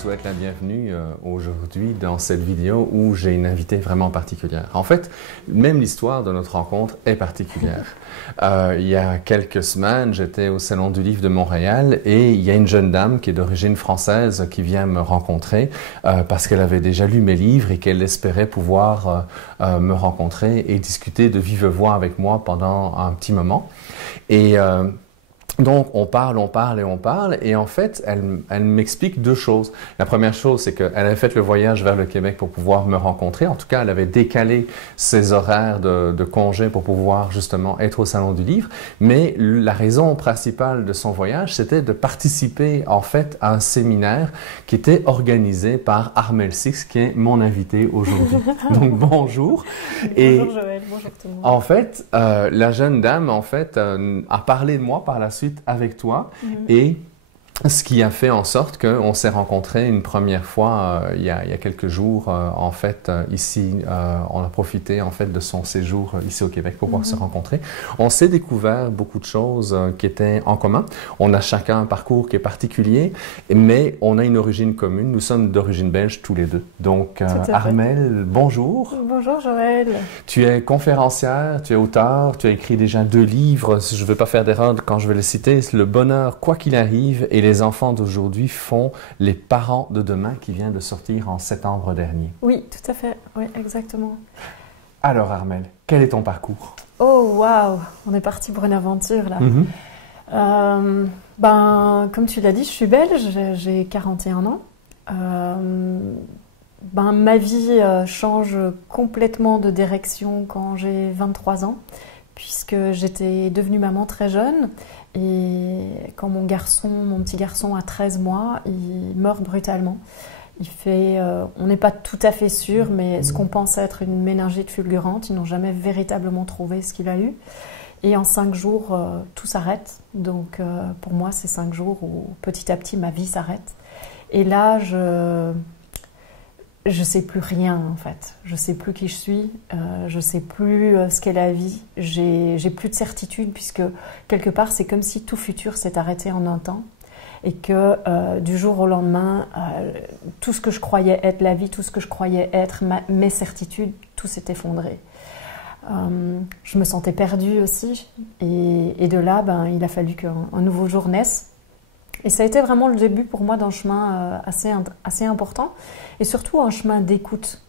souhaite la bienvenue aujourd'hui dans cette vidéo où j'ai une invitée vraiment particulière. En fait, même l'histoire de notre rencontre est particulière. Il y a quelques semaines, j'étais au Salon du Livre de Montréal et il y a une jeune dame qui est d'origine française qui vient me rencontrer parce qu'elle avait déjà lu mes livres et qu'elle espérait pouvoir me rencontrer et discuter de vive voix avec moi pendant un petit moment. Et donc, on parle, et en fait, elle m'explique deux choses. La première chose, c'est qu'elle avait fait le voyage vers le Québec pour pouvoir me rencontrer. En tout cas, elle avait décalé ses horaires de congé pour pouvoir justement être au Salon du Livre. Mais la raison principale de son voyage, c'était de participer en fait à un séminaire qui était organisé par Armelle Six, qui est mon invité aujourd'hui. Donc, bonjour. Bonjour Joël, bonjour tout le monde. En fait, la jeune dame, en fait, a parlé de moi par la suite avec toi et ce qui a fait en sorte qu'on s'est rencontrés une première fois il y a quelques jours en fait ici. On a profité en fait de son séjour ici au Québec pour pouvoir se rencontrer. On s'est découvert beaucoup de choses qui étaient en commun. On a chacun un parcours qui est particulier, mais on a une origine commune. Nous sommes d'origine belge tous les deux. Donc Armelle, bonjour. Bonjour Joël. Tu es conférencière, tu es auteur, tu as écrit déjà 2 livres. Je ne vais pas faire d'erreur quand je vais les citer. Le bonheur, quoi qu'il arrive, et les enfants d'aujourd'hui font les parents de demain, qui vient de sortir en septembre dernier. Oui, tout à fait. Oui, exactement. Alors Armelle, quel est ton parcours? Oh waouh, on est parti pour une aventure là. Comme tu l'as dit, je suis belge, j'ai 41 ans. Ma vie change complètement de direction quand j'ai 23 ans, puisque j'étais devenue maman très jeune. Et quand mon petit garçon a 13 mois, il meurt brutalement. On n'est pas tout à fait sûr, mais ce qu'on pense être une méningite fulgurante, ils n'ont jamais véritablement trouvé ce qu'il a eu. Et en 5 jours, tout s'arrête. Donc pour moi, c'est 5 jours où petit à petit ma vie s'arrête. Et là, je sais plus rien en fait. Je sais plus qui je suis. Je sais plus ce qu'est la vie. J'ai plus de certitude puisque quelque part c'est comme si tout futur s'est arrêté en un temps et que du jour au lendemain, tout ce que je croyais être la vie, tout ce que je croyais être mes certitudes, tout s'est effondré. Je me sentais perdue aussi et de là, il a fallu qu'un nouveau jour naisse. Et ça a été vraiment le début pour moi d'un chemin assez important et surtout un chemin d'écoute.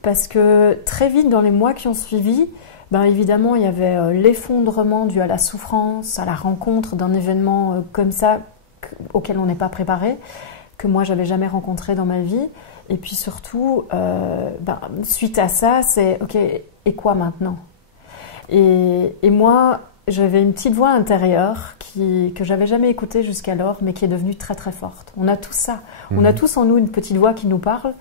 Parce que très vite, dans les mois qui ont suivi, évidemment, il y avait l'effondrement dû à la souffrance, à la rencontre d'un événement comme ça auquel on n'est pas préparé, que moi, j'avais jamais rencontré dans ma vie. Et puis surtout, suite à ça, c'est « ok, et quoi maintenant ?» Et moi, j'avais une petite voix intérieure que j'avais jamais écoutée jusqu'alors, mais qui est devenue très très forte. On a tous ça. On a tous en nous une petite voix qui nous parle.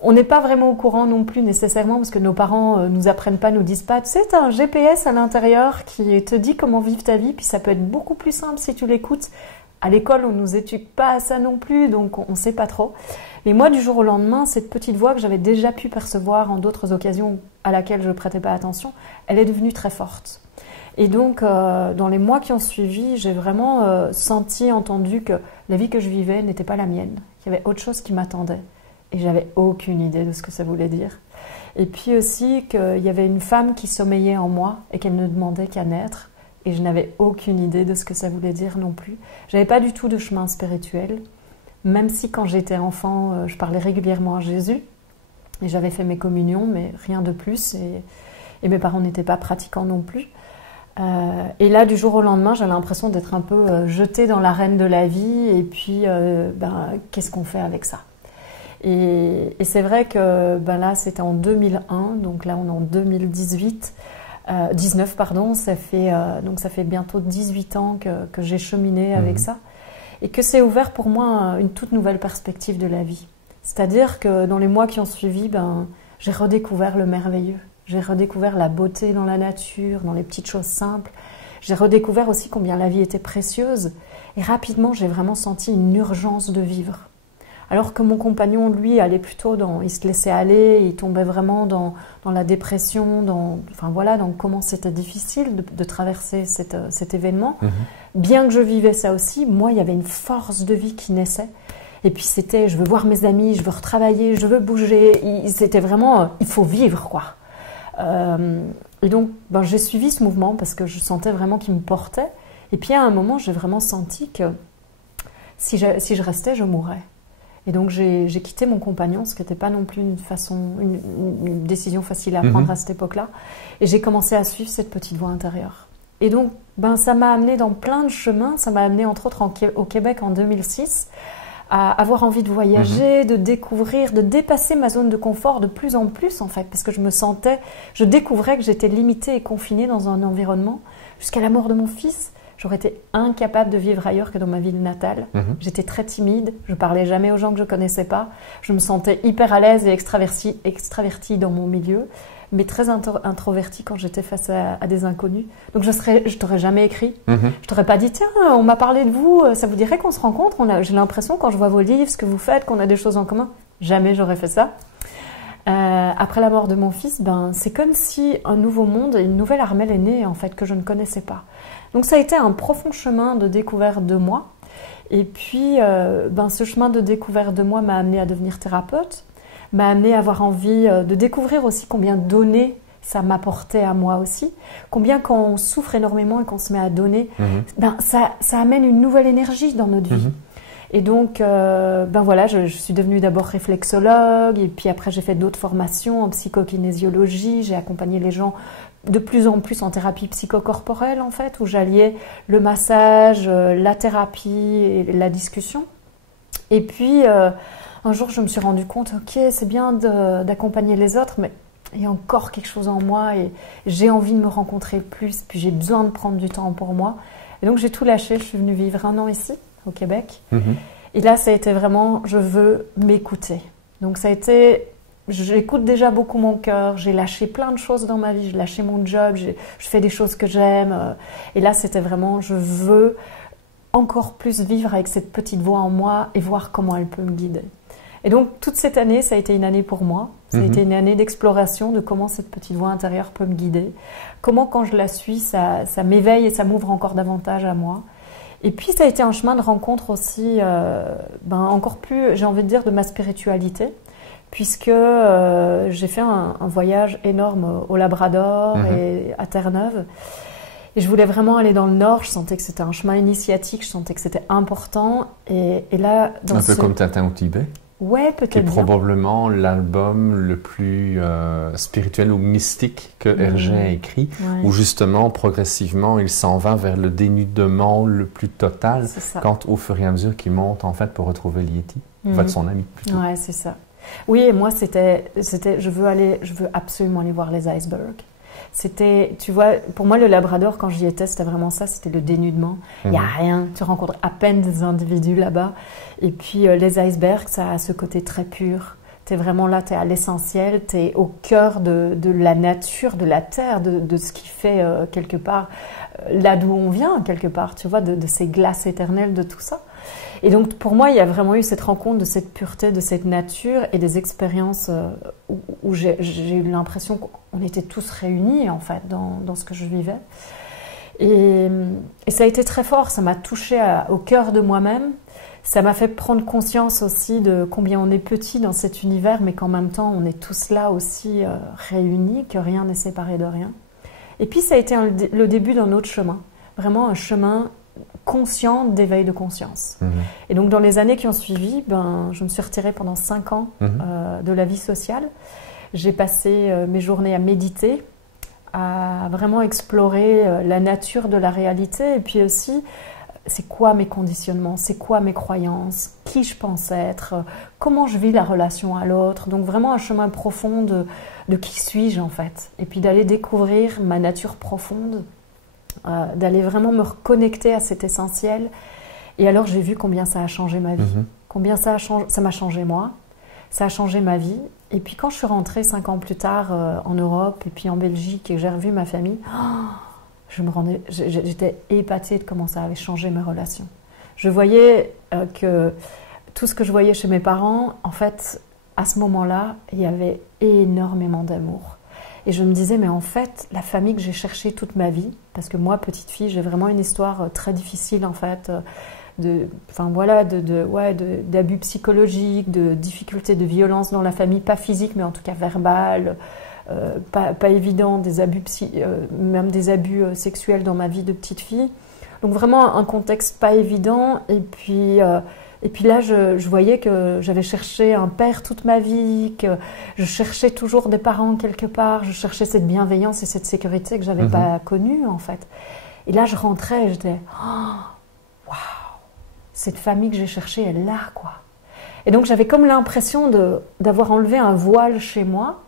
On n'est pas vraiment au courant non plus nécessairement parce que nos parents nous apprennent pas, nous disent pas. Tu sais, t'as un GPS à l'intérieur qui te dit comment vivre ta vie, puis ça peut être beaucoup plus simple si tu l'écoutes. À l'école, on nous éduque pas à ça non plus, donc on sait pas trop. Mais moi, du jour au lendemain, cette petite voix que j'avais déjà pu percevoir en d'autres occasions à laquelle je prêtais pas attention, elle est devenue très forte. Et donc, dans les mois qui ont suivi, j'ai vraiment senti, entendu que la vie que je vivais n'était pas la mienne. Il y avait autre chose qui m'attendait. Et j'avais aucune idée de ce que ça voulait dire. Et puis aussi qu'il y avait une femme qui sommeillait en moi et qu'elle ne demandait qu'à naître. Et je n'avais aucune idée de ce que ça voulait dire non plus. J'avais pas du tout de chemin spirituel. Même si quand j'étais enfant, je parlais régulièrement à Jésus. Et j'avais fait mes communions, mais rien de plus. Et mes parents n'étaient pas pratiquants non plus. Et là, du jour au lendemain, j'avais l'impression d'être un peu jetée dans l'arène de la vie. Et puis, qu'est-ce qu'on fait avec ça? Et c'est vrai que là, c'était en 2001. Donc là, on est en 2018. 19, pardon. Ça fait bientôt 18 ans que j'ai cheminé avec ça. Et que c'est ouvert pour moi une toute nouvelle perspective de la vie. C'est-à-dire que dans les mois qui ont suivi, j'ai redécouvert le merveilleux. J'ai redécouvert la beauté dans la nature, dans les petites choses simples. J'ai redécouvert aussi combien la vie était précieuse. Et rapidement, j'ai vraiment senti une urgence de vivre. Alors que mon compagnon, lui, allait plutôt il se laissait aller, il tombait vraiment dans la dépression, dans comment c'était difficile de traverser cet événement. Bien que je vivais ça aussi, moi, il y avait une force de vie qui naissait. Et puis c'était, je veux voir mes amis, je veux retravailler, je veux bouger. C'était vraiment, il faut vivre, quoi. Et donc, j'ai suivi ce mouvement parce que je sentais vraiment qu'il me portait. Et puis à un moment, j'ai vraiment senti que si je restais, je mourrais. Et donc j'ai quitté mon compagnon, ce qui n'était pas non plus une décision facile à prendre à cette époque-là. Et j'ai commencé à suivre cette petite voix intérieure. Et donc, ça m'a amené dans plein de chemins. Ça m'a amené entre autres au Québec en 2006 à avoir envie de voyager, de découvrir, de dépasser ma zone de confort de plus en plus en fait, parce que je découvrais que j'étais limitée et confinée dans un environnement. Jusqu'à la mort de mon fils, j'aurais été incapable de vivre ailleurs que dans ma ville natale. J'étais très timide, je parlais jamais aux gens que je connaissais pas. Je me sentais hyper à l'aise et extravertie dans mon milieu, mais très introvertie quand j'étais face à des inconnus. Donc je t'aurais jamais écrit. Je t'aurais pas dit, tiens, on m'a parlé de vous, ça vous dirait qu'on se rencontre? J'ai l'impression quand je vois vos livres, ce que vous faites, qu'on a des choses en commun. Jamais j'aurais fait ça. Après la mort de mon fils, c'est comme si un nouveau monde, une nouvelle Armelle est née en fait, que je ne connaissais pas. Donc ça a été un profond chemin de découverte de moi. Et puis ce chemin de découverte de moi m'a amené à devenir thérapeute, m'a amené à avoir envie de découvrir aussi combien donner ça m'apportait à moi aussi, combien quand on souffre énormément et qu'on se met à donner, ça amène une nouvelle énergie dans notre vie. Et donc, je suis devenue d'abord réflexologue, et puis après j'ai fait d'autres formations en psychokinésiologie, j'ai accompagné les gens de plus en plus en thérapie psychocorporelle en fait, où j'alliais le massage, la thérapie et la discussion. Et puis, un jour je me suis rendu compte, ok, c'est bien d'accompagner les autres, mais il y a encore quelque chose en moi et j'ai envie de me rencontrer plus, puis j'ai besoin de prendre du temps pour moi. Et donc j'ai tout lâché, je suis venue vivre 1 an ici, au Québec. Et là, ça a été vraiment, je veux m'écouter. Donc ça a été, j'écoute déjà beaucoup mon cœur, j'ai lâché plein de choses dans ma vie, j'ai lâché mon job, je fais des choses que j'aime. Et là, c'était vraiment, je veux encore plus vivre avec cette petite voix en moi et voir comment elle peut me guider. Et donc, toute cette année, ça a été une année pour moi. Ça a été une année d'exploration de comment cette petite voix intérieure peut me guider. Comment, quand je la suis, ça m'éveille et ça m'ouvre encore davantage à moi. Et puis, ça a été un chemin de rencontre aussi, encore plus, j'ai envie de dire, de ma spiritualité. Puisque j'ai fait un voyage énorme au Labrador et à Terre-Neuve. Et je voulais vraiment aller dans le Nord. Je sentais que c'était un chemin initiatique. Je sentais que c'était important. Et là, un peu comme Tintin au Tibet. Ouais, peut-être. Qui est probablement l'album le plus spirituel ou mystique que Hergé a écrit, où justement, progressivement, il s'en va vers le dénudement le plus total, quand au fur et à mesure qu'il monte, en fait, pour retrouver Lieti, en fait, son ami, plutôt. Ouais, c'est ça. Oui, et moi, je veux absolument aller voir les icebergs. C'était, tu vois, pour moi, le Labrador, quand j'y étais, c'était vraiment ça, c'était le dénudement. Il n'y a rien, tu rencontres à peine des individus là-bas. Et puis, les icebergs, ça a ce côté très pur. Tu es vraiment là, tu es à l'essentiel, tu es au cœur de la nature, de la terre, de ce qui fait quelque part, là d'où on vient, quelque part, tu vois, de ces glaces éternelles, de tout ça. Et donc, pour moi, il y a vraiment eu cette rencontre de cette pureté, de cette nature et des expériences où j'ai eu l'impression qu'on était tous réunis, en fait, dans ce que je vivais. Et ça a été très fort, ça m'a touchée au cœur de moi-même. Ça m'a fait prendre conscience aussi de combien on est petit dans cet univers, mais qu'en même temps, on est tous là aussi réunis, que rien n'est séparé de rien. Et puis, ça a été le début d'un autre chemin, vraiment un chemin conscient d'éveil de conscience. Et donc, dans les années qui ont suivi, je me suis retirée pendant 5 ans de la vie sociale. J'ai passé mes journées à méditer, à vraiment explorer la nature de la réalité et puis aussi, c'est quoi mes conditionnements, c'est quoi mes croyances, qui je pense être, comment je vis la relation à l'autre. Donc vraiment un chemin profond de qui suis-je en fait. Et puis d'aller découvrir ma nature profonde, d'aller vraiment me reconnecter à cet essentiel. Et alors j'ai vu combien ça a changé ma vie, combien ça m'a changé moi, ça a changé ma vie. Et puis quand je suis rentrée 5 ans plus tard en Europe et puis en Belgique et que j'ai revu ma famille, j'étais épatée de comment ça avait changé mes relations. Je voyais que tout ce que je voyais chez mes parents, en fait, à ce moment-là, il y avait énormément d'amour. Et je me disais, mais en fait, la famille que j'ai cherchée toute ma vie, parce que moi, petite fille, j'ai vraiment une histoire très difficile, en fait, enfin voilà, d'abus psychologiques, de difficultés de violence dans la famille, pas physique, mais en tout cas verbale, pas évident, même des abus sexuels dans ma vie de petite fille. Donc vraiment un contexte pas évident. Et puis là, je voyais que j'avais cherché un père toute ma vie, que je cherchais toujours des parents quelque part, je cherchais cette bienveillance et cette sécurité que j'avais pas connue en fait. Et là, je rentrais et j'étais waouh, cette famille que j'ai cherchée, elle est là quoi. Et donc j'avais comme l'impression d'avoir enlevé un voile chez moi.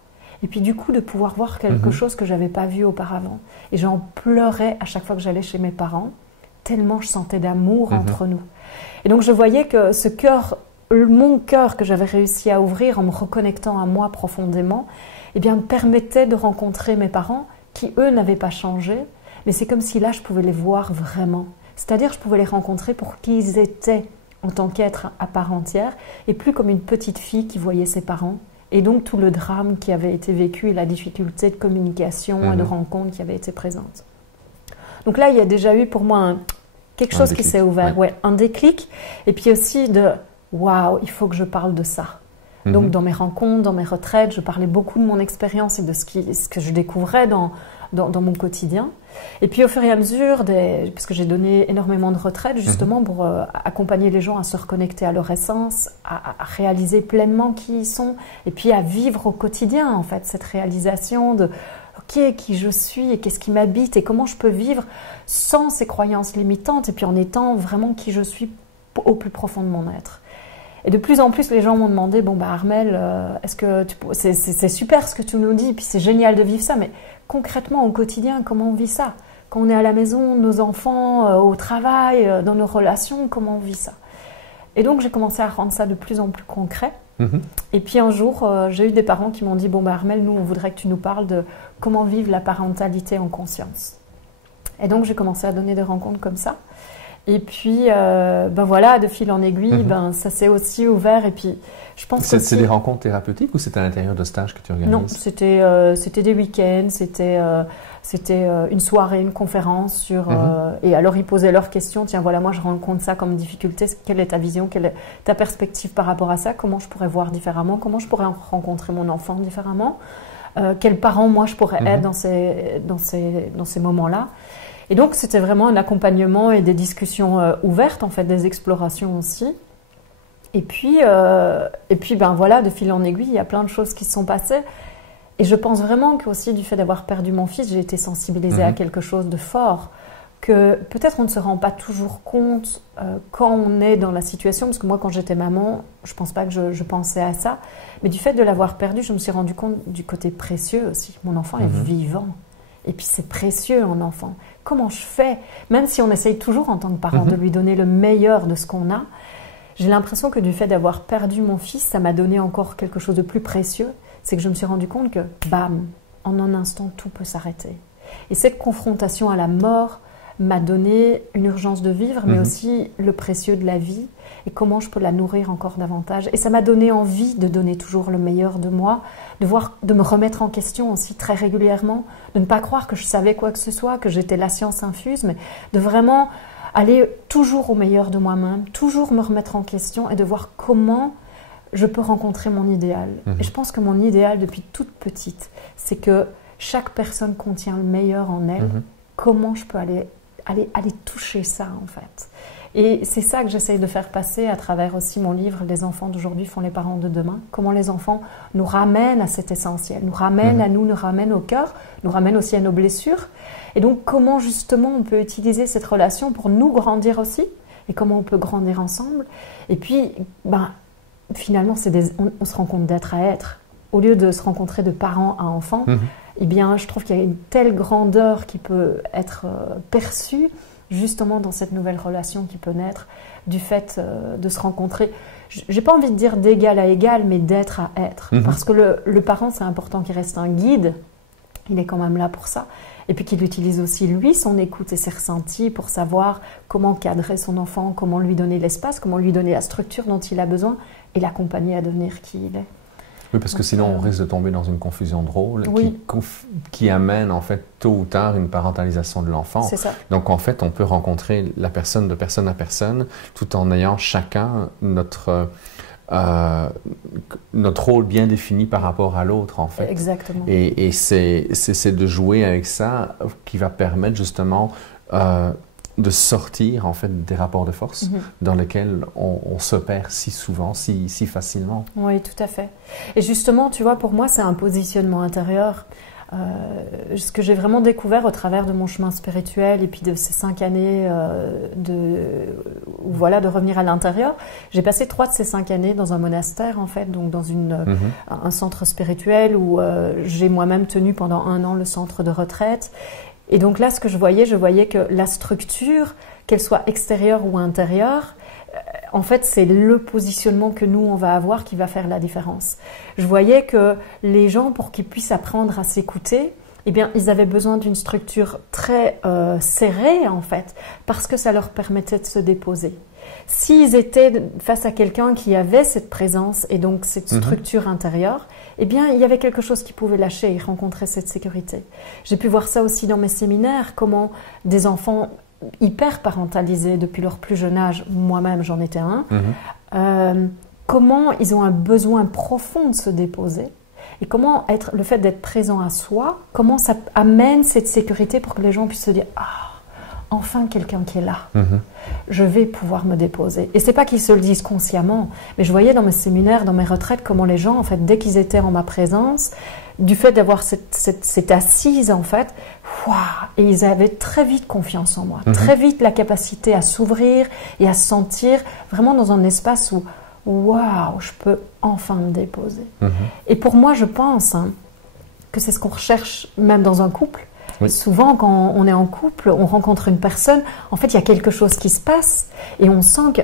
Et puis du coup, de pouvoir voir quelque chose que je n'avais pas vu auparavant. Et j'en pleurais à chaque fois que j'allais chez mes parents, tellement je sentais d'amour entre nous. Et donc je voyais que ce cœur, mon cœur que j'avais réussi à ouvrir en me reconnectant à moi profondément, eh bien, me permettait de rencontrer mes parents qui, eux, n'avaient pas changé. Mais c'est comme si là, je pouvais les voir vraiment. C'est-à-dire, je pouvais les rencontrer pour qui ils étaient en tant qu'être à part entière, et plus comme une petite fille qui voyait ses parents. Et donc tout le drame qui avait été vécu et la difficulté de communication et de rencontre qui avait été présente. Donc là, il y a déjà eu pour moi quelque chose qui s'est ouvert, un déclic. Et puis aussi de « waouh, il faut que je parle de ça ». Donc dans mes rencontres, dans mes retraites, je parlais beaucoup de mon expérience et de ce que je découvrais dans mon quotidien. Et puis au fur et à mesure, parce que j'ai donné énormément de retraites justement pour accompagner les gens à se reconnecter à leur essence, à réaliser pleinement qui ils sont, et puis à vivre au quotidien en fait cette réalisation de ok, qui je suis et qu'est-ce qui m'habite et comment je peux vivre sans ces croyances limitantes et puis en étant vraiment qui je suis au plus profond de mon être. Et de plus en plus, les gens m'ont demandé, bon bah Armelle, est-ce que c'est super ce que tu nous dis, puis c'est génial de vivre ça, mais concrètement au quotidien, comment on vit ça? Quand on est à la maison, nos enfants, au travail, dans nos relations, comment on vit ça? Et donc j'ai commencé à rendre ça de plus en plus concret. Et puis un jour, j'ai eu des parents qui m'ont dit, bon bah Armelle, nous on voudrait que tu nous parles de comment vivre la parentalité en conscience. Et donc j'ai commencé à donner des rencontres comme ça. Et puis, ben voilà, de fil en aiguille, ben, ça s'est aussi ouvert. Et puis, je pense que c'est des rencontres thérapeutiques ou c'est à l'intérieur de stages que tu organises? Non, c'était des week-ends, c'était une soirée, une conférence sur... et alors, ils posaient leurs questions. Tiens, voilà, moi, je rencontre ça comme difficulté. Quelle est ta vision? Quelle est ta perspective par rapport à ça? Comment je pourrais voir différemment? Comment je pourrais rencontrer mon enfant différemment? Quels parents, moi, je pourrais être dans ces moments-là? Et donc, c'était vraiment un accompagnement et des discussions ouvertes, en fait, des explorations aussi. Et puis ben voilà, de fil en aiguille, il y a plein de choses qui se sont passées. Et je pense vraiment qu'aussi, du fait d'avoir perdu mon fils, j'ai été sensibilisée à quelque chose de fort, que peut-être on ne se rend pas toujours compte quand on est dans la situation, parce que moi, quand j'étais maman, je ne pense pas que je pensais à ça, mais du fait de l'avoir perdu, je me suis rendu compte du côté précieux aussi. Mon enfant est vivant. Et puis c'est précieux un enfant. Comment je fais? Même si on essaye toujours en tant que parent de lui donner le meilleur de ce qu'on a, j'ai l'impression que du fait d'avoir perdu mon fils, ça m'a donné encore quelque chose de plus précieux. C'est que je me suis rendu compte que, bam, en un instant, tout peut s'arrêter. Et cette confrontation à la mort m'a donné une urgence de vivre, mais aussi le précieux de la vie et comment je peux la nourrir encore davantage. Et ça m'a donné envie de donner toujours le meilleur de moi, de me remettre en question aussi très régulièrement, de ne pas croire que je savais quoi que ce soit, que j'étais la science infuse, mais de vraiment aller toujours au meilleur de moi-même, toujours me remettre en question et de voir comment je peux rencontrer mon idéal. Et je pense que mon idéal depuis toute petite, c'est que chaque personne contient le meilleur en elle. Comment je peux aller toucher ça en fait. Et c'est ça que j'essaye de faire passer à travers aussi mon livre « Les enfants d'aujourd'hui font les parents de demain ». Comment les enfants nous ramènent à cet essentiel, nous ramènent à nous ramènent au cœur, nous ramènent aussi à nos blessures. Et donc comment justement on peut utiliser cette relation pour nous grandir aussi et comment on peut grandir ensemble. Et puis ben, finalement on se rencontre d'être à être. Au lieu de se rencontrer de parents à enfants, eh bien, je trouve qu'il y a une telle grandeur qui peut être perçue justement dans cette nouvelle relation qui peut naître du fait de se rencontrer. J'ai pas envie de dire d'égal à égal, mais d'être à être. Parce que le parent, c'est important qu'il reste un guide. Il est quand même là pour ça. Et puis qu'il utilise aussi, lui, son écoute et ses ressentis pour savoir comment cadrer son enfant, comment lui donner l'espace, comment lui donner la structure dont il a besoin et l'accompagner à devenir qui il est. Oui, parce que sinon on risque de tomber dans une confusion de rôle qui amène en fait tôt ou tard une parentalisation de l'enfant. C'est ça. Donc en fait, on peut rencontrer la personne de personne à personne tout en ayant chacun notre rôle bien défini par rapport à l'autre en fait. Exactement. Et c'est de jouer avec ça qui va permettre justement de sortir en fait des rapports de force dans lesquels on se perd si souvent, si facilement. Oui, tout à fait. Et justement, tu vois, pour moi, c'est un positionnement intérieur. Ce que j'ai vraiment découvert au travers de mon chemin spirituel et puis de ces 5 années de revenir à l'intérieur. J'ai passé 3 de ces 5 années dans un monastère, en fait, donc dans un centre spirituel où j'ai moi-même tenu pendant 1 an le centre de retraite. Et donc là, ce que je voyais que la structure, qu'elle soit extérieure ou intérieure, en fait, c'est le positionnement que nous, on va avoir qui va faire la différence. Je voyais que les gens, pour qu'ils puissent apprendre à s'écouter, eh bien, ils avaient besoin d'une structure très serrée, en fait, parce que ça leur permettait de se déposer. S'ils étaient face à quelqu'un qui avait cette présence et donc cette structure intérieure, eh bien, il y avait quelque chose qui pouvait lâcher et rencontrer cette sécurité. J'ai pu voir ça aussi dans mes séminaires, comment des enfants hyper parentalisés depuis leur plus jeune âge, moi-même j'en étais un, comment ils ont un besoin profond de se déposer et comment le fait d'être présent à soi, comment ça amène cette sécurité pour que les gens puissent se dire « Ah, enfin quelqu'un qui est là, je vais pouvoir me déposer ». Et c'est pas qu'ils se le disent consciemment, mais je voyais dans mes séminaires, dans mes retraites, comment les gens, en fait, dès qu'ils étaient en ma présence, du fait d'avoir cette assise, en fait, et ils avaient très vite confiance en moi, très vite la capacité à s'ouvrir et à se sentir vraiment dans un espace où waouh, je peux enfin me déposer. Et pour moi, je pense que c'est ce qu'on recherche même dans un couple. Oui. Souvent, quand on est en couple, on rencontre une personne, en fait, il y a quelque chose qui se passe et on sent que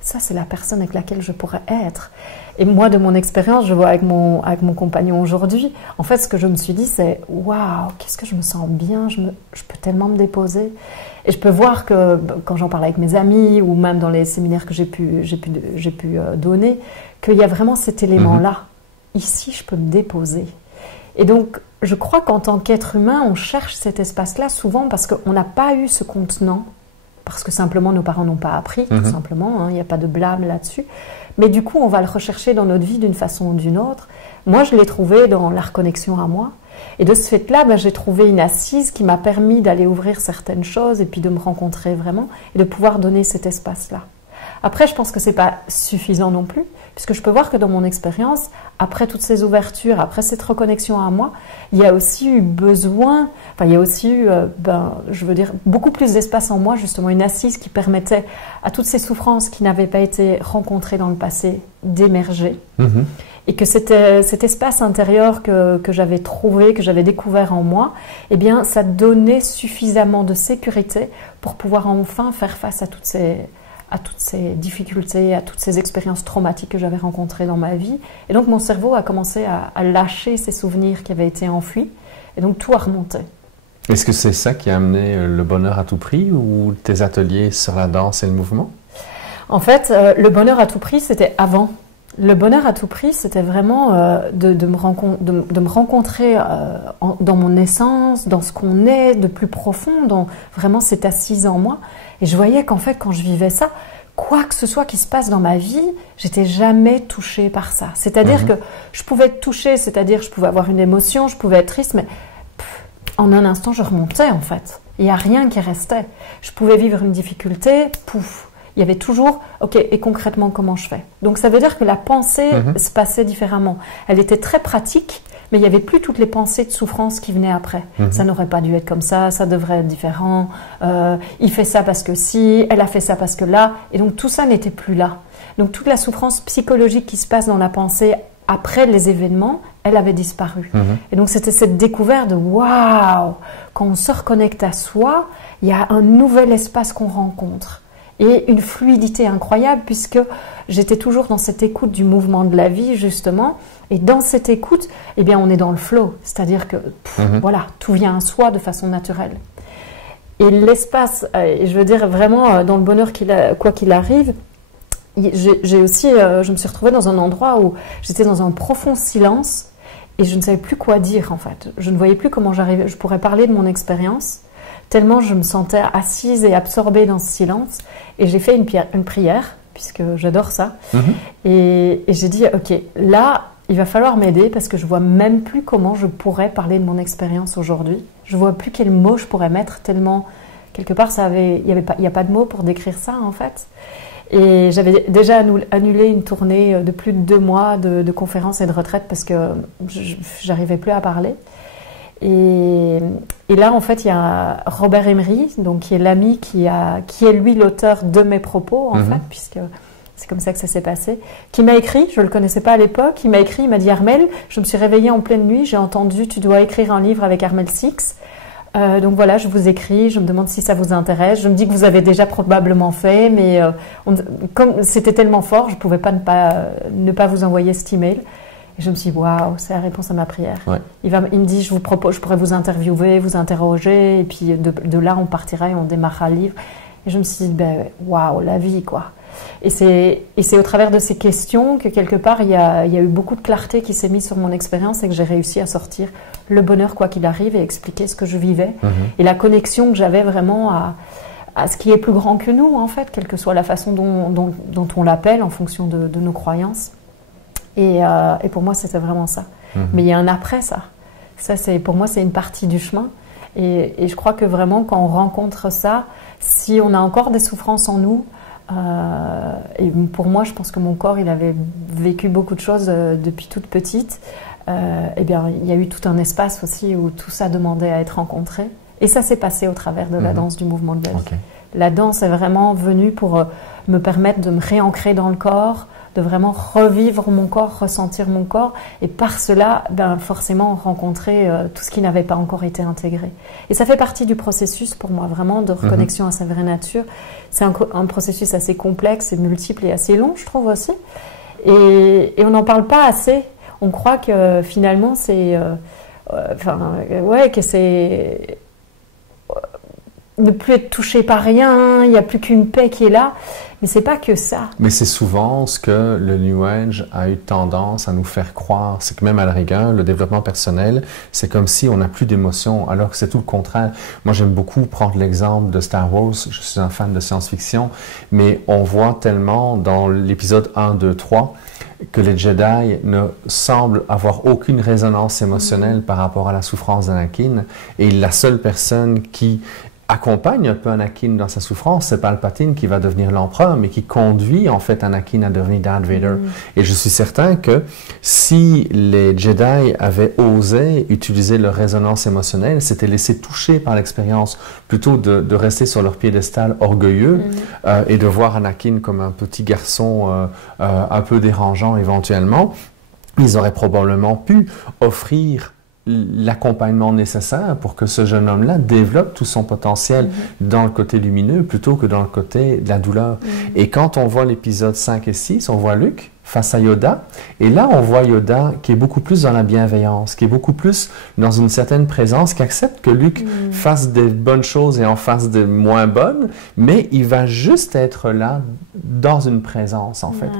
ça, c'est la personne avec laquelle je pourrais être. Et moi, de mon expérience, je vois avec mon compagnon aujourd'hui, en fait, ce que je me suis dit, c'est « Waouh, qu'est-ce que je me sens bien, je peux tellement me déposer. » Et je peux voir que, quand j'en parle avec mes amis, ou même dans les séminaires que j'ai pu donner, qu'il y a vraiment cet élément-là. Ici, je peux me déposer. Et donc, je crois qu'en tant qu'être humain, on cherche cet espace-là souvent parce qu'on n'a pas eu ce contenant, parce que simplement nos parents n'ont pas appris, tout simplement, il n'y a pas de blâme là-dessus. Mais du coup, on va le rechercher dans notre vie d'une façon ou d'une autre. Moi, je l'ai trouvé dans la reconnexion à moi. Et de ce fait-là, j'ai trouvé une assise qui m'a permis d'aller ouvrir certaines choses et puis de me rencontrer vraiment et de pouvoir donner cet espace-là. Après, je pense que ce n'est pas suffisant non plus, puisque je peux voir que dans mon expérience, après toutes ces ouvertures, après cette reconnexion à moi, il y a aussi eu besoin, il y a aussi eu, je veux dire, beaucoup plus d'espace en moi, justement, une assise qui permettait à toutes ces souffrances qui n'avaient pas été rencontrées dans le passé d'émerger. Et que cet espace intérieur que j'avais trouvé, que j'avais découvert en moi, eh bien, ça donnait suffisamment de sécurité pour pouvoir enfin faire face à toutes ces difficultés, à toutes ces expériences traumatiques que j'avais rencontrées dans ma vie. Et donc, mon cerveau a commencé à lâcher ces souvenirs qui avaient été enfouis. Et donc, tout a remonté. Est-ce que c'est ça qui a amené le bonheur à tout prix ou tes ateliers sur la danse et le mouvement? En fait, le bonheur à tout prix, c'était avant. Le bonheur à tout prix, c'était vraiment de me rencontrer dans mon essence, dans ce qu'on est de plus profond, dans vraiment cette assise en moi. Et je voyais qu'en fait, quand je vivais ça, quoi que ce soit qui se passe dans ma vie, j'étais jamais touchée par ça. C'est-à-dire que je pouvais être touchée, c'est-à-dire je pouvais avoir une émotion, je pouvais être triste, mais en un instant, je remontais en fait. Il n'y a rien qui restait. Je pouvais vivre une difficulté, pouf. Il y avait toujours, ok, et concrètement, comment je fais? Donc, ça veut dire que la pensée se passait différemment. Elle était très pratique, mais il n'y avait plus toutes les pensées de souffrance qui venaient après. Ça n'aurait pas dû être comme ça devrait être différent. Il fait ça parce que si, elle a fait ça parce que là. Et donc, tout ça n'était plus là. Donc, toute la souffrance psychologique qui se passe dans la pensée après les événements, elle avait disparu. Et donc, c'était cette découverte de waouh! Quand on se reconnecte à soi, il y a un nouvel espace qu'on rencontre. Et une fluidité incroyable puisque j'étais toujours dans cette écoute du mouvement de la vie justement et dans cette écoute, eh bien on est dans le flow, c'est-à-dire que voilà, tout vient à soi de façon naturelle. Et l'espace, je veux dire vraiment dans le bonheur quoi qu'il arrive, j'ai aussi, je me suis retrouvée dans un endroit où j'étais dans un profond silence et je ne savais plus quoi dire en fait. Je ne voyais plus comment je pourrais parler de mon expérience, tellement je me sentais assise et absorbée dans ce silence. Et j'ai fait une prière, puisque j'adore ça. Et j'ai dit, ok, là, il va falloir m'aider parce que je vois même plus comment je pourrais parler de mon expérience aujourd'hui. Je vois plus quels mots je pourrais mettre, tellement, quelque part, il n'y a pas de mots pour décrire ça en fait. Et j'avais déjà annulé une tournée de plus de 2 mois de conférences et de retraites parce que j'arrivais plus à parler. Et là, en fait, il y a Robert Emery, donc, qui est l'ami qui est lui l'auteur de mes propos, en fait, puisque c'est comme ça que ça s'est passé, qui m'a écrit, je ne le connaissais pas à l'époque, il m'a écrit, il m'a dit « Armelle, je me suis réveillée en pleine nuit, j'ai entendu, tu dois écrire un livre avec Armelle Six. Donc voilà, je vous écris, je me demande si ça vous intéresse. Je me dis que vous avez déjà probablement fait, mais comme c'était tellement fort, je ne pouvais pas ne pas vous envoyer cet email. Et je me suis dit, waouh, c'est la réponse à ma prière. Ouais. Il me dit, je vous propose, je pourrais vous interviewer, vous interroger, et puis de là, on partira et on démarrera le livre. Et je me suis dit, ben, waouh, la vie, quoi. Et c'est au travers de ces questions que quelque part, il y a eu beaucoup de clarté qui s'est mise sur mon expérience et que j'ai réussi à sortir le bonheur quoi qu'il arrive et expliquer ce que je vivais. Et la connexion que j'avais vraiment à ce qui est plus grand que nous, en fait, quelle que soit la façon dont on l'appelle en fonction de nos croyances. Et pour moi, c'était vraiment ça. Mais il y a un après ça. Pour moi, c'est une partie du chemin. Et je crois que vraiment, quand on rencontre ça, si on a encore des souffrances en nous, et pour moi, je pense que mon corps, il avait vécu beaucoup de choses depuis toute petite. Eh bien, il y a eu tout un espace aussi où tout ça demandait à être rencontré. Et ça s'est passé au travers de la danse du mouvement de la vie. Okay. La danse est vraiment venue pour me permettre de me réancrer dans le corps, de vraiment revivre mon corps, ressentir mon corps, et par cela, ben, forcément rencontrer tout ce qui n'avait pas encore été intégré. Et ça fait partie du processus pour moi, vraiment, de reconnexion à sa vraie nature. C'est un processus assez complexe et multiple et assez long, je trouve aussi. Et on n'en parle pas assez. On croit que finalement, que c'est ne plus être touché par rien, il n'y a plus qu'une paix qui est là, mais c'est pas que ça. Mais c'est souvent ce que le New Age a eu tendance à nous faire croire, c'est que même à la rigueur, le développement personnel, c'est comme si on n'a plus d'émotions, alors que c'est tout le contraire. Moi, j'aime beaucoup prendre l'exemple de Star Wars, je suis un fan de science-fiction, mais on voit tellement dans l'épisode 1, 2, 3, que les Jedi ne semblent avoir aucune résonance émotionnelle par rapport à la souffrance d'Anakin, et la seule personne qui accompagne un peu Anakin dans sa souffrance, c'est Palpatine qui va devenir l'empereur, mais qui conduit en fait Anakin à devenir Darth Vader. Et je suis certain que si les Jedi avaient osé utiliser leur résonance émotionnelle, s'étaient laissés toucher par l'expérience, plutôt de rester sur leur piédestal orgueilleux et de voir Anakin comme un petit garçon un peu dérangeant éventuellement, ils auraient probablement pu offrir l'accompagnement nécessaire pour que ce jeune homme-là développe tout son potentiel dans le côté lumineux plutôt que dans le côté de la douleur. Et quand on voit l'épisode 5 et 6, on voit Luke face à Yoda, et là on voit Yoda qui est beaucoup plus dans la bienveillance, qui est beaucoup plus dans une certaine présence, qui accepte que Luke fasse des bonnes choses et en fasse des moins bonnes, mais il va juste être là dans une présence en fait.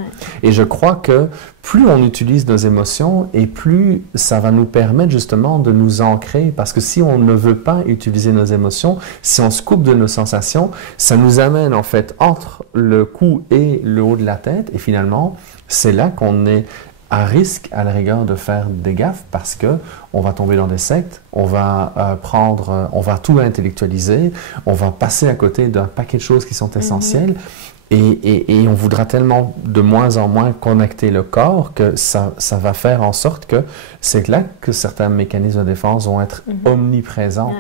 Et je crois que plus on utilise nos émotions et plus ça va nous permettre justement de nous ancrer, parce que si on ne veut pas utiliser nos émotions, si on se coupe de nos sensations, ça nous amène en fait entre le cou et le haut de la tête, et finalement c'est là qu'on est à risque à la rigueur de faire des gaffes, parce que on va tomber dans des sectes, on va on va tout intellectualiser, on va passer à côté d'un paquet de choses qui sont essentielles. Et on voudra tellement de moins en moins connecter le corps que ça va faire en sorte que c'est là que certains mécanismes de défense vont être omniprésents.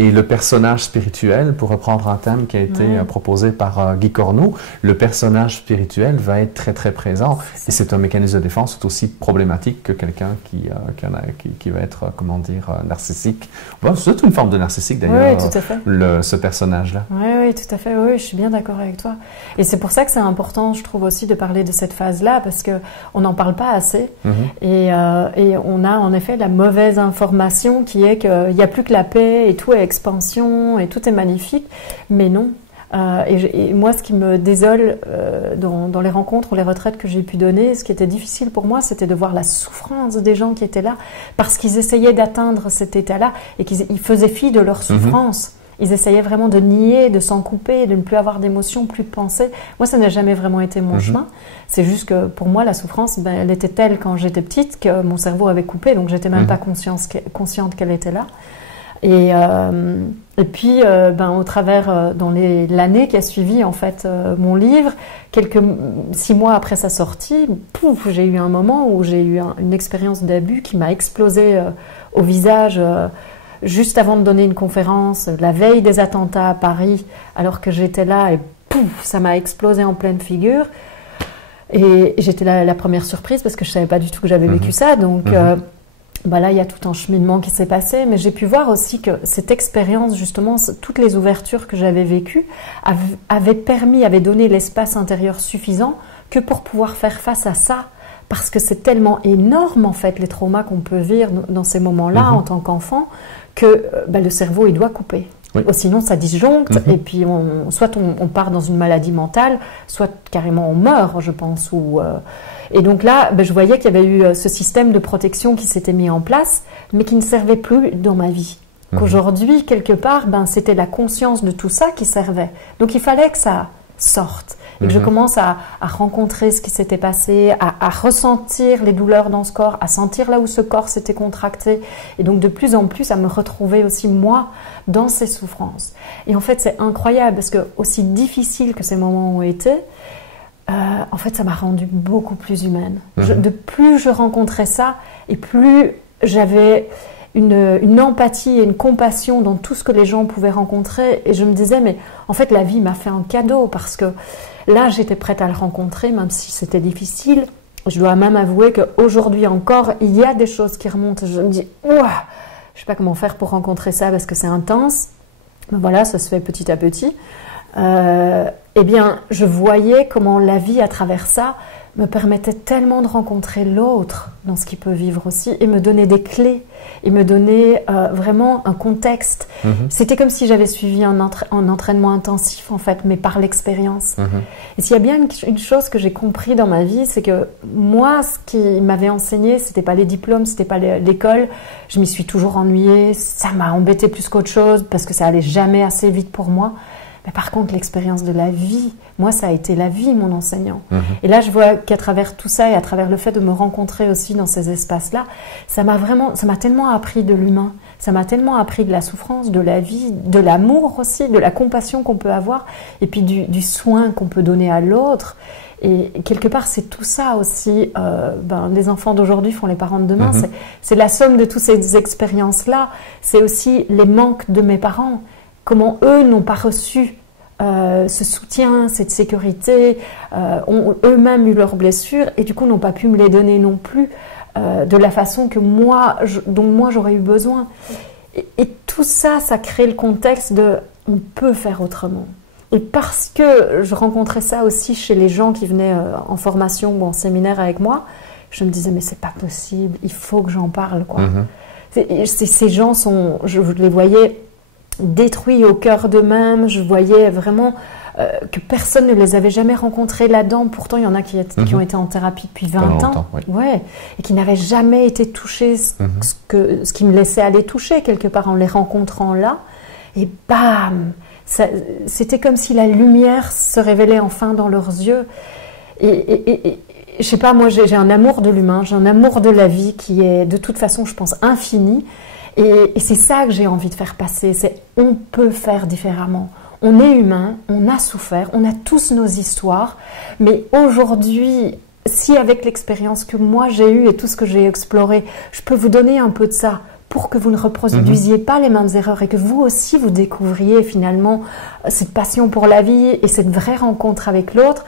Et le personnage spirituel, pour reprendre un thème qui a été proposé par Guy Corneau, le personnage spirituel va être très très présent. Et c'est un mécanisme de défense tout aussi problématique que quelqu'un qui va être, comment dire, narcissique. Bon, c'est une forme de narcissique d'ailleurs, ce personnage-là. Oui, tout à fait. Oui, je suis bien d'accord avec toi. Et c'est pour ça que c'est important, je trouve aussi, de parler de cette phase-là, parce qu'on n'en parle pas assez. Et on a en effet la mauvaise information qui est qu'il n'y a plus que la paix et tout est expansion et tout est magnifique. Mais non. Et moi, ce qui me désole dans les rencontres ou les retraites que j'ai pu donner, ce qui était difficile pour moi, c'était de voir la souffrance des gens qui étaient là, parce qu'ils essayaient d'atteindre cet état-là et qu'ils faisaient fi de leur souffrance. Ils essayaient vraiment de nier, de s'en couper, de ne plus avoir d'émotions, plus de pensées. Moi, ça n'a jamais vraiment été mon chemin. C'est juste que pour moi, la souffrance, elle était telle quand j'étais petite que mon cerveau avait coupé, donc j'étais même pas consciente qu'elle était là. Et puis, au travers, dans l'année qui a suivi en fait mon livre, 6 mois après sa sortie, pouf, j'ai eu un moment où j'ai eu une expérience d'abus qui m'a explosé au visage. Juste avant de donner une conférence, la veille des attentats à Paris, alors que j'étais là et pouf, ça m'a explosé en pleine figure. Et j'étais la première surprise parce que je ne savais pas du tout que j'avais vécu ça. Donc là, il y a tout un cheminement qui s'est passé. Mais j'ai pu voir aussi que cette expérience, justement, toutes les ouvertures que j'avais vécues avaient donné l'espace intérieur suffisant que pour pouvoir faire face à ça. Parce que c'est tellement énorme, en fait, les traumas qu'on peut vivre dans ces moments-là en tant qu'enfant, que le cerveau, il doit couper. Oui. Sinon, ça disjoncte, et puis soit on part dans une maladie mentale, soit carrément on meurt, je pense. Et donc là, je voyais qu'il y avait eu ce système de protection qui s'était mis en place, mais qui ne servait plus dans ma vie. Qu'aujourd'hui, quelque part, c'était la conscience de tout ça qui servait. Donc il fallait que ça sorte. Et que je commence à rencontrer ce qui s'était passé, à ressentir les douleurs dans ce corps, à sentir là où ce corps s'était contracté. Et donc de plus en plus à me retrouver aussi moi dans ces souffrances. Et en fait c'est incroyable parce que aussi difficile que ces moments ont été, en fait ça m'a rendue beaucoup plus humaine. De plus je rencontrais ça et plus j'avais une empathie et une compassion dans tout ce que les gens pouvaient rencontrer. Et je me disais, mais en fait, la vie m'a fait un cadeau parce que là, j'étais prête à le rencontrer, même si c'était difficile. Je dois même avouer qu'aujourd'hui encore, il y a des choses qui remontent. Je me dis, ouah, je ne sais pas comment faire pour rencontrer ça parce que c'est intense. Mais voilà, ça se fait petit à petit. Eh bien, je voyais comment la vie, à travers ça, me permettait tellement de rencontrer l'autre dans ce qu'il peut vivre aussi et me donner des clés et me donner vraiment un contexte. C'était comme si j'avais suivi un entraînement intensif en fait, mais par l'expérience. Et s'il y a bien une chose que j'ai compris dans ma vie, c'est que moi, ce qui m'avait enseigné, c'était pas les diplômes, c'était pas l'école. Je m'y suis toujours ennuyée, ça m'a embêté plus qu'autre chose parce que ça allait jamais assez vite pour moi. Mais par contre, l'expérience de la vie, moi, ça a été la vie, mon enseignant. Et là, je vois qu'à travers tout ça et à travers le fait de me rencontrer aussi dans ces espaces-là, ça m'a tellement appris de l'humain, ça m'a tellement appris de la souffrance, de la vie, de l'amour aussi, de la compassion qu'on peut avoir et puis du soin qu'on peut donner à l'autre. Et quelque part, c'est tout ça aussi. Les enfants d'aujourd'hui font les parents de demain. C'est la somme de toutes ces expériences-là. C'est aussi les manques de mes parents. Comment eux n'ont pas reçu ce soutien, cette sécurité, ont eux-mêmes eu leurs blessures et du coup n'ont pas pu me les donner non plus de la façon que dont moi j'aurais eu besoin. Et tout ça, ça crée le contexte de on peut faire autrement. Et parce que je rencontrais ça aussi chez les gens qui venaient en formation ou en séminaire avec moi, je me disais mais c'est pas possible, il faut que j'en parle quoi. Ces gens je les voyais détruits au cœur d'eux-mêmes. Je voyais vraiment que personne ne les avait jamais rencontrés là-dedans. Pourtant, il y en a qui ont été en thérapie depuis 20 ans. Ouais, et qui n'avaient jamais été touchés ce qui me laissait aller toucher quelque part en les rencontrant là. Et bam, c'était comme si la lumière se révélait enfin dans leurs yeux. Et je sais pas, moi j'ai un amour de l'humain, j'ai un amour de la vie qui est de toute façon, je pense, infini. Et c'est ça que j'ai envie de faire passer, c'est on peut faire différemment. On est humain, on a souffert, on a tous nos histoires, mais aujourd'hui, si avec l'expérience que moi j'ai eue et tout ce que j'ai exploré, je peux vous donner un peu de ça pour que vous ne reproduisiez pas les mêmes erreurs et que vous aussi vous découvriez finalement cette passion pour la vie et cette vraie rencontre avec l'autre.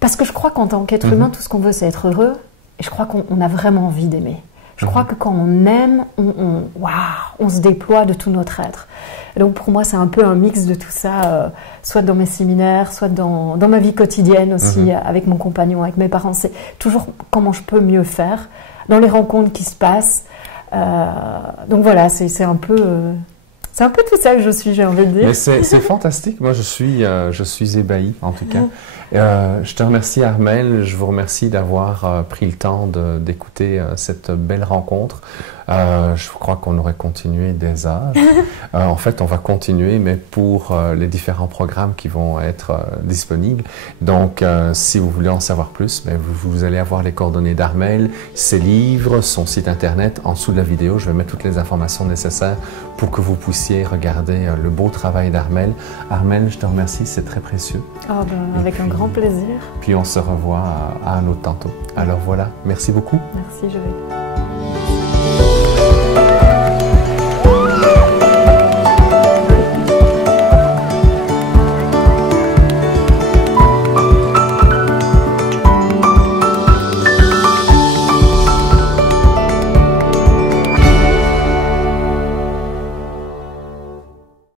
Parce que je crois qu'en tant qu'être humain, tout ce qu'on veut c'est être heureux et je crois qu'on a vraiment envie d'aimer. Je crois que quand on aime, on se déploie de tout notre être. Et donc pour moi, c'est un peu un mix de tout ça, soit dans mes séminaires, soit dans ma vie quotidienne aussi, avec mon compagnon, avec mes parents. C'est toujours comment je peux mieux faire, dans les rencontres qui se passent. Donc voilà, c'est un peu C'est un peu tout ça que je suis, j'ai envie de dire. Mais c'est fantastique. Moi, je suis ébahi, en tout cas. Je te remercie, Armelle. Je vous remercie d'avoir pris le temps d'écouter cette belle rencontre. Je crois qu'on aurait continué des heures. En fait, on va continuer, mais pour les différents programmes qui vont être disponibles. Donc, si vous voulez en savoir plus, ben, vous allez avoir les coordonnées d'Armelle, ses livres, son site internet. En dessous de la vidéo, je vais mettre toutes les informations nécessaires pour que vous puissiez regarder le beau travail d'Armelle. Armelle, je te remercie, c'est très précieux. Oh ben, avec un grand plaisir. Puis on se revoit à un autre tantôt. Alors voilà, merci beaucoup. Merci, je vais.